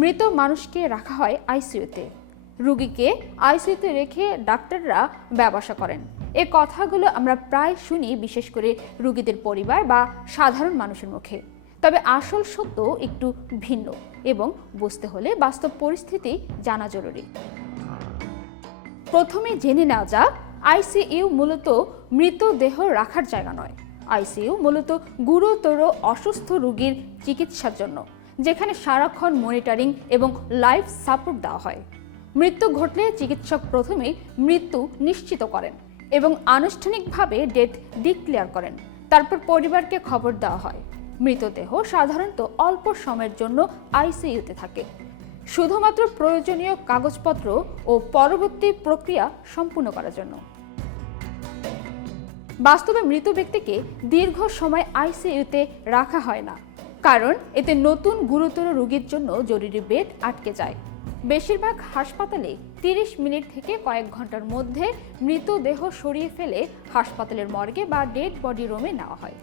মৃত মানুষকে রাখা হয় আইসিইউতে। রোগীকে আইসিইউতে রেখে ডাক্তাররা ব্যবসা করেন। এ কথাগুলো আমরা প্রায় শুনি, বিশেষ করে রোগীদের পরিবার বা সাধারণ মানুষের মুখে। তবে আসল সত্য একটু ভিন্ন এবং বুঝতে হলে বাস্তব পরিস্থিতি জানা জরুরি। প্রথমে জেনে নেওয়া যাক, আইসিইউ মূলত মৃতদেহ রাখার জায়গা নয়। আইসিইউ মূলত গুরুতর অসুস্থ রোগীর চিকিৎসার জন্য, যেখানে সারাক্ষণ মনিটরিং এবং লাইফ সাপোর্ট দেওয়া হয়। মৃত্যু ঘটলে চিকিৎসক প্রথমে মৃত্যু নিশ্চিত করেন এবং আনুষ্ঠানিকভাবে ডেথ ডিক্লেয়ার করেন। তারপর পরিবারকে খবর দেওয়া হয়। মৃতদেহ সাধারণত অল্প সময়ের জন্য আইসিইউতে থাকে, শুধুমাত্র প্রয়োজনীয় কাগজপত্র ও পরবর্তী প্রক্রিয়া সম্পূর্ণ করার জন্য। বাস্তবে মৃত ব্যক্তিকে দীর্ঘ সময় আইসিইউতে রাখা হয় না, কারণ এতে নতুন গুরুতর রোগীর জন্য জরুরি বেড আটকে যায়। বেশিরভাগ হাসপাতালে 30 মিনিট থেকে কয়েক ঘন্টার মধ্যে মৃতদেহ সরিয়ে ফেলে হাসপাতালের মর্গে বা ডেড বডি রুমে নেওয়া হয়,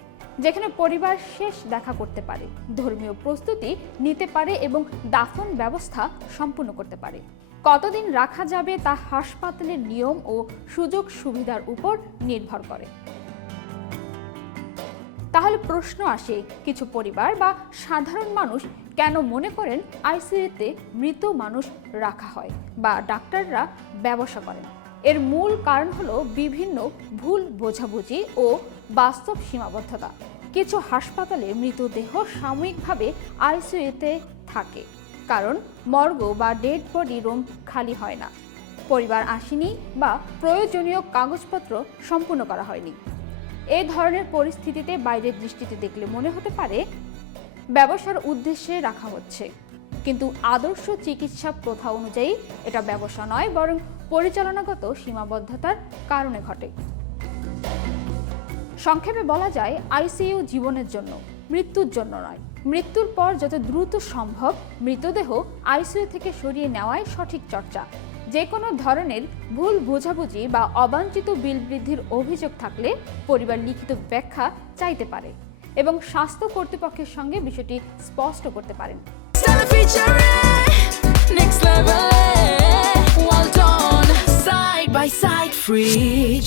যেখানে পরিবার শেষ দেখা করতে পারে, ধর্মীয় প্রস্তুতি নিতে পারে এবং দাফন ব্যবস্থা সম্পূর্ণ করতে পারে। কতদিন রাখা যাবে তা হাসপাতালের নিয়ম ও সুযোগ সুবিধার উপর নির্ভর করে। তাহলে প্রশ্ন আসে, কিছু পরিবার বা সাধারণ মানুষ কেন মনে করেন আইসিইউতে মৃত মানুষ রাখা হয় বা ডাক্তাররা ব্যবসা করেন? এর মূল কারণ হলো বিভিন্ন ভুল বোঝাবুঝি ও বাস্তব সীমাবদ্ধতা। কিছু হাসপাতালে মৃতদেহ সাময়িকভাবে আইসিইউতে থাকে, কারণ মর্গ বা ডেড বডি রুম খালি হয় না, পরিবার আসেনি বা প্রয়োজনীয় কাগজপত্র সম্পূর্ণ করা হয়নি। এই ধরনের পরিস্থিতিতে বাইরের দৃষ্টিতে দেখলে মনে হতে পারে ব্যবসার উদ্দেশ্যে রাখা হচ্ছে, কিন্তু আদর্শ চিকিৎসা প্রথা অনুযায়ী এটা ব্যবসা নয়, বরং পরিচালনাগত সীমাবদ্ধতার কারণে ঘটে। সংক্ষেপে বলা যায়, আইসিইউ জীবনের জন্য, মৃত্যুর জন্য নয়। মৃত্যুর পর যত দ্রুত সম্ভব মৃতদেহ আইসিইউ থেকে সরিয়ে নেওয়াই সঠিক চর্চা। যে কোনো ধরনের ভুল বোঝাবুঝি বা অবাঞ্ছিত বিল বৃদ্ধির অভিযোগ থাকলে পরিবার লিখিত ব্যাখ্যা চাইতে পারে এবং স্বাস্থ্য কর্তৃপক্ষের সঙ্গে বিষয়টি স্পষ্ট করতে পারেন। Well done, side by side, free.